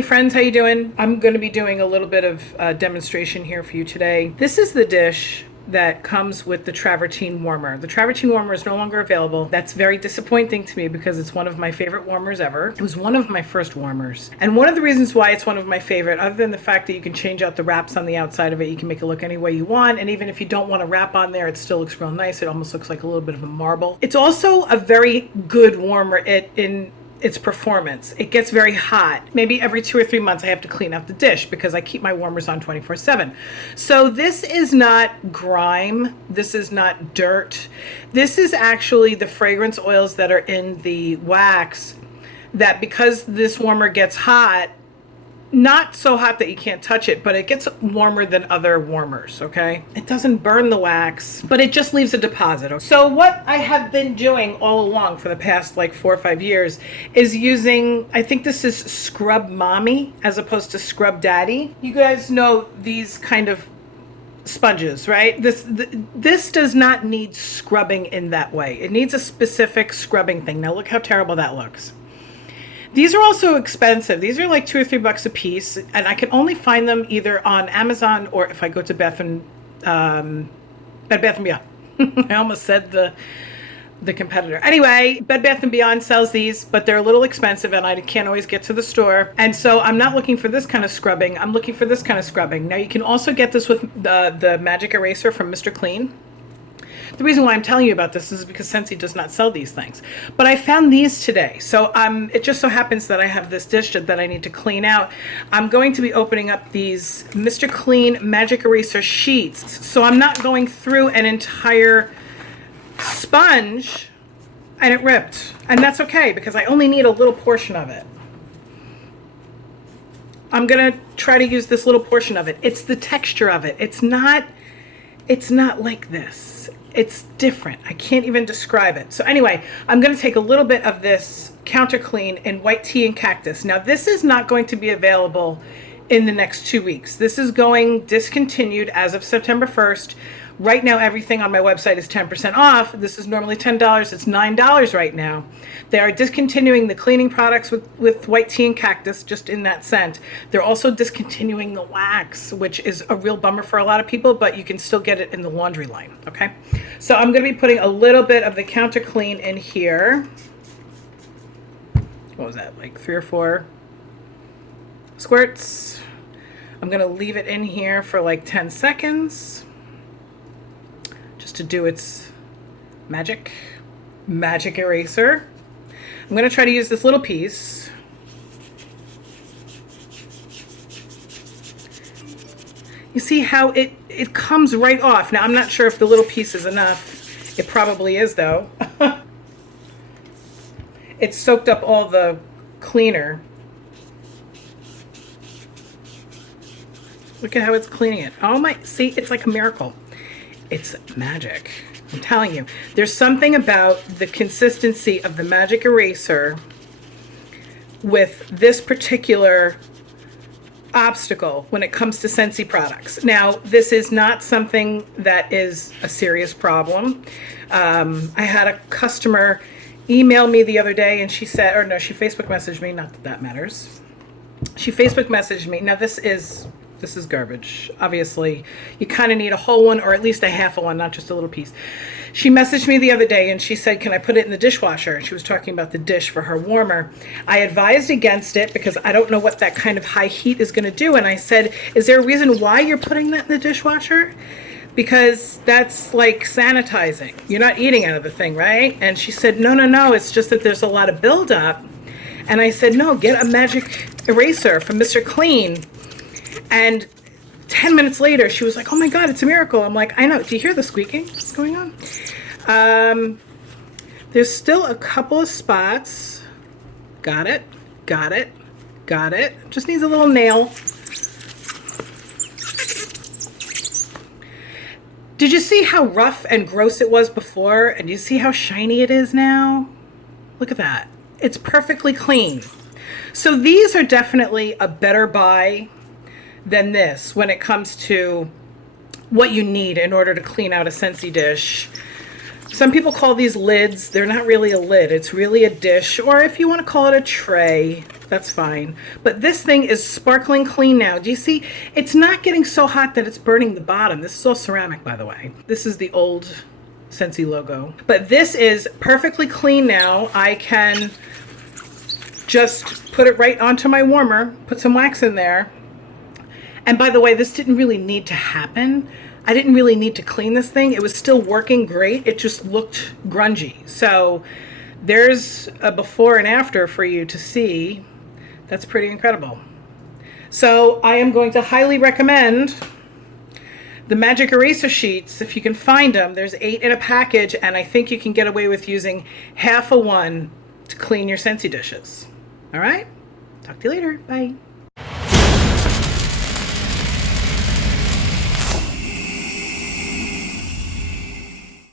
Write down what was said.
Hey friends, how you doing? I'm going to be doing a little bit of demonstration here for you today. This is the dish that comes with the travertine warmer. The travertine warmer is no longer available. That's very disappointing to me because it's one of my favorite warmers ever. It was one of my first warmers. And one of the reasons why it's one of my favorite, other than the fact that you can change out the wraps on the outside of it, you can make it look any way you want. And even if you don't want a wrap on there, it still looks real nice. It almost looks like a little bit of a marble. It's also a very good warmer in its performance. It gets very hot. Maybe every 2 or 3 months I have to clean out the dish because I keep my warmers on 24/7. So this is not grime. This is not dirt. This is actually the fragrance oils that are in the wax that, because this warmer gets hot, not so hot that you can't touch it, but it gets warmer than other warmers, okay? It doesn't burn the wax, but it just leaves a deposit. So what I have been doing all along for the past like 4 or 5 years is using, I think this is Scrub Mommy as opposed to Scrub Daddy. You guys know these kind of sponges, right? This does not need scrubbing in that way. It needs a specific scrubbing thing. Now look how terrible that looks. These are also expensive. These are like $2 or $3 a piece, and I can only find them either on Amazon or if I go to Bed Bath & Beyond. I almost said the competitor. Anyway, Bed Bath & Beyond sells these, but they're a little expensive, and I can't always get to the store. And so I'm not looking for this kind of scrubbing. I'm looking for this kind of scrubbing. Now you can also get this with the Magic Eraser from Mr. Clean. The reason why I'm telling you about this is because Scentsy does not sell these things. But I found these today. So it just so happens that I have this dish that I need to clean out. I'm going to be opening up these Mr. Clean Magic Eraser sheets. So I'm not going through an entire sponge and it ripped. And that's okay because I only need a little portion of it. I'm going to try to use this little portion of it. It's the texture of it. It's not like this. It's different. I can't even describe it. So anyway, I'm going to take a little bit of this Counter Clean in White Tea and Cactus. Now this is not going to be available in the next 2 weeks. This is going discontinued as of September 1st. Right now, everything on my website is 10% off. This is normally $10. It's $9 right now. They are discontinuing the cleaning products with White Tea and Cactus, just in that scent. They're also discontinuing the wax, which is a real bummer for a lot of people, but you can still get it in the laundry line, okay? So I'm going to be putting a little bit of the Counter Clean in here. What was that, like 3 or 4 squirts? I'm going to leave it in here for like 10 seconds. Just to do its magic eraser. I'm going to try to use this little piece. You see how it comes right off. Now I'm not sure if the little piece is enough. It probably is though. It soaked up all the cleaner. Look at how it's cleaning it. Oh my, see, it's like a miracle. It's magic. I'm telling you. There's something about the consistency of the Magic Eraser with this particular obstacle when it comes to Scentsy products. Now, this is not something that is a serious problem. I had a customer email me the other day and she said, or no, she Facebook messaged me, not that that matters. She Facebook messaged me. Now, this is garbage. Obviously, you kind of need a whole one or at least a half a one, not just a little piece. She messaged me the other day and she said, can I put it in the dishwasher? And she was talking about the dish for her warmer. I advised against it because I don't know what that kind of high heat is going to do. And I said, is there a reason why you're putting that in the dishwasher? Because that's like sanitizing. You're not eating out of the thing, right? And she said, no, it's just that there's a lot of buildup. And I said, no, get a Magic Eraser from Mr. Clean. And 10 minutes later, she was like, oh my God, it's a miracle. I'm like, I know. Do you hear the squeaking that's going on? There's still a couple of spots. Got it. Just needs a little nail. Did you see how rough and gross it was before? And you see how shiny it is now? Look at that. It's perfectly clean. So these are definitely a better buy than this when it comes to what you need in order to clean out a Scentsy dish. Some people call these lids. They're not really a lid. It's really a dish, or if you want to call it a tray. that's fine. But this thing is sparkling clean now. Do you see? It's not getting so hot that it's burning the bottom. This is all ceramic, by the way. This is the old Scentsy logo. But this is perfectly clean now. I can just put it right onto my warmer, put some wax in there. And by the way, this didn't really need to happen. I didn't really need to clean this thing. It was still working great. It just looked grungy. So there's a before and after for you to see. That's pretty incredible. So I am going to highly recommend the magic eraser sheets. If you can find them, there's 8 in a package, and I think you can get away with using half a one to clean your Scentsy dishes. All right? Talk to you later. Bye.